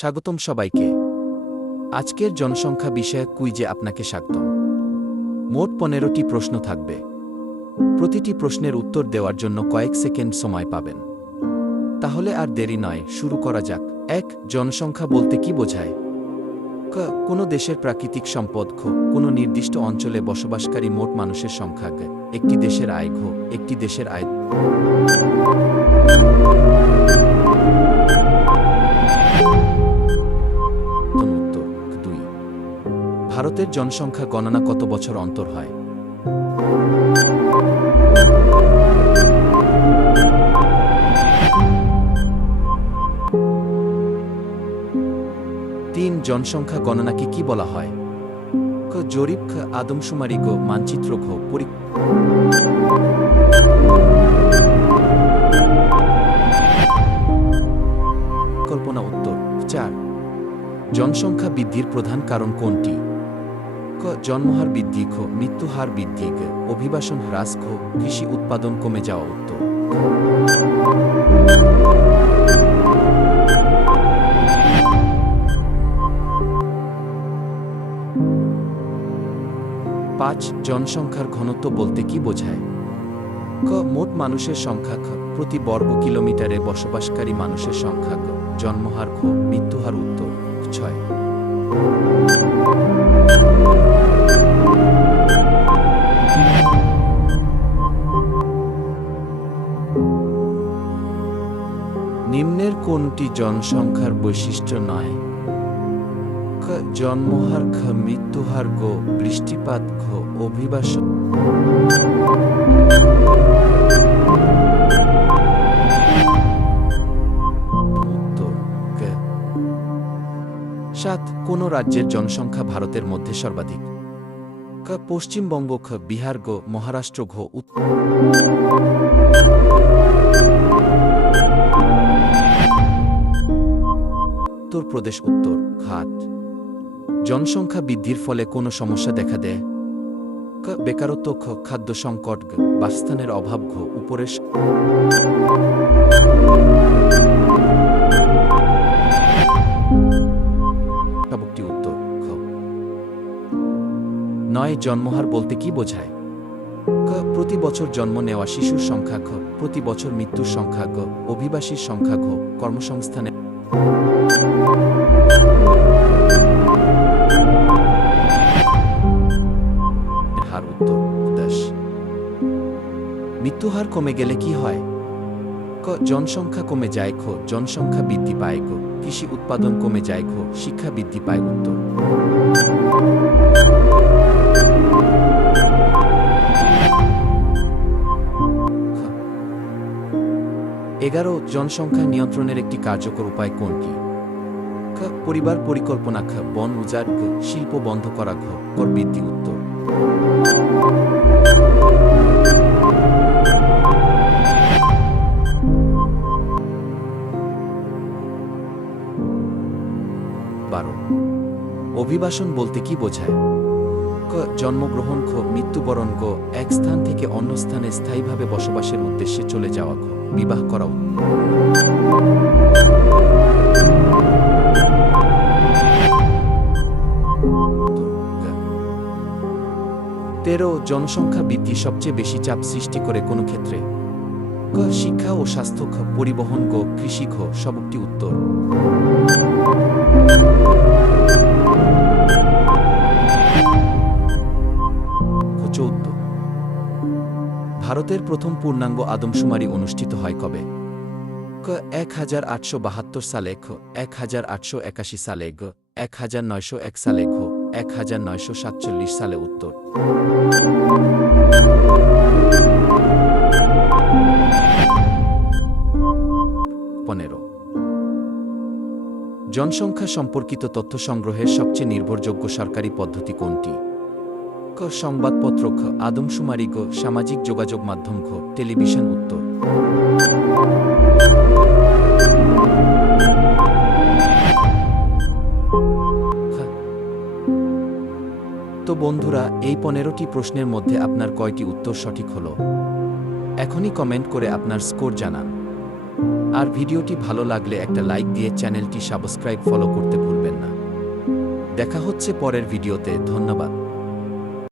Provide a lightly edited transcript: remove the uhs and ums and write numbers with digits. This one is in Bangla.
স্বাগতম সবাইকে। আজকের জনসংখ্যা বিষয়ক কুইজে আপনাকে স্বাগতম। মোট 15টি প্রশ্ন থাকবে। প্রতিটি প্রশ্নের উত্তর দেওয়ার জন্য কয়েক সেকেন্ড সময় পাবেন। তাহলে আর দেরি নয়, শুরু করা যাক। 1. জনসংখ্যা বলতে কি বোঝায়? ক. কোনো দেশের প্রাকৃতিক সম্পদ। খ. কোনো নির্দিষ্ট অঞ্চলে বসবাসকারী মোট মানুষের সংখ্যা। গ. একটি দেশের আয়। ঘ. একটি দেশের আয়। উত্তর 2. ভারতের জনসংখ্যা গণনা কত বছর অন্তর হয়? 3. জনসংখ্যা গণনাকে কি বলা হয়? ক. জরিপ। খ. আদমশুমারি। গ. মানচিত্র। ঘ. পরিকল্পনা। উত্তর 4. জনসংখ্যা বৃদ্ধির প্রধান কারণ কোনটি? ক. জন্মহার বৃদ্ধি। খ. মৃত্যুহার বৃদ্ধি। গ. অভিবাসন হ্রাস। খ. কৃষি উৎপাদন কমে যাওয়া। উত্তর 5. জনসংখ্যার ঘনত্ব বলতে কি বোঝায়? ক. মোট মানুষের সংখ্যা। খ. প্রতি বর্গ কিলোমিটারে বসবাসকারী মানুষের সংখ্যা। গ. জন্মহার। ঘ. মৃত্যুহার। উত্তর 6. নিম্নের কোনটি জনসংখ্যার বৈশিষ্ট্য নয়? ক. জন্মহার। খ. মৃত্যুহার। গ. বৃষ্টিপাত। ঘ. অভিবাসন। উত্তর 7. কোন রাজ্যের জনসংখ্যা ভারতের মধ্যে সর্বাধিক? ক. পশ্চিমবঙ্গ। খ. বিহার। গ. মহারাষ্ট্র। ঘ. উত্তরপ্রদেশ। উত্তর 8. জনসংখ্যা বৃদ্ধির ফলে কোনো সমস্যা দেখা দেয়? ক. বেকারত্ব। খ. খাদ্য সংকট। গ. বাসস্থানের অভাব। ঘ. উপরের সবকটি। উত্তর খ. 9. জন্মহার বলতে কি বোঝায়? ক. প্রতি বছর জন্ম নেওয়া শিশুর সংখ্যা। খ. প্রতি বছর মৃত্যুর সংখ্যা। গ. অভিবাসীর সংখ্যা। ঘ. কর্মসংস্থানের হার। উত্তর 10. মৃত্যুহার কমে গেলে কি হয়? ক. জনসংখ্যা কমে যায়। খ. জনসংখ্যা বৃদ্ধি পায়। গ. কৃষি উৎপাদন কমে যায়। ঘ. শিক্ষা বৃদ্ধি পায়। উত্তর 11. জনসংখ্যা নিয়ন্ত্রণের একটি কার্যকর উপায় কোনটি? খ. পরিবার পরিকল্পনা। খ. বন উজাড়। গ. শিল্প বন্ধ করা। ঘ. কর বৃদ্ধি। উত্তর 12. অভিবাসন বলতে কি বোঝায়? ক. জন্মগ্রহণ। খ. মৃত্যুবরণ। গ. এক স্থান থেকে অন্য স্থানে স্থায়ীভাবে বসবাসের উদ্দেশ্যে চলে যাওয়া। ঘ. বিবাহ করা। 13. জনসংখ্যা বৃদ্ধি সবচেয়ে বেশি চাপ সৃষ্টি করে কোন ক্ষেত্রে? ক. শিক্ষা ও স্বাস্থ্য। খ. পরিবহন। গ. কৃষি। ঘ. সবকটি। উত্তর 14. ভারতের প্রথম পূর্ণাঙ্গ আদমশুমারি অনুষ্ঠিত হয় কবে? ক. 1872 সালে। খ. 1881 সালে। গ. 1901 সালে। ঘ. 1947 সালে। উত্তর 15. জনসংখ্যা সম্পর্কিত তথ্য সংগ্রহের সবচেয়ে নির্ভরযোগ্য সরকারি পদ্ধতি কোনটি? ক. সংবাদপত্র। খ. আদমশুমারি। গ. সামাজিক যোগাযোগ মাধ্যম। ঘ. টেলিভিশন। উত্তর 15. তো বন্ধুরা, এই 15টি প্রশ্নের মধ্যে আপনার কয়টি উত্তর সঠিক হলো? এখনই কমেন্ট করে আপনার স্কোর জানান। আর ভিডিওটি ভালো লাগলে একটা লাইক দিয়ে চ্যানেলটি সাবস্ক্রাইব ফলো করতে ভুলবেন না। দেখা হচ্ছে পরের ভিডিওতে। ধন্যবাদ।